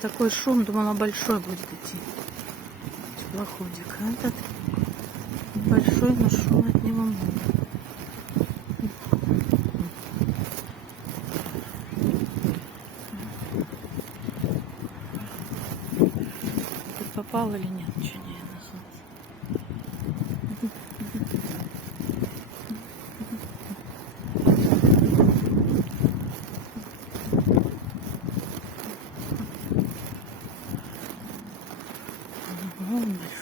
Такой шум, думала, большой будет идти. Теплоходик. А этот большой, но шум от него много. Ты попал или нет? Ничего не называется. Вон большой.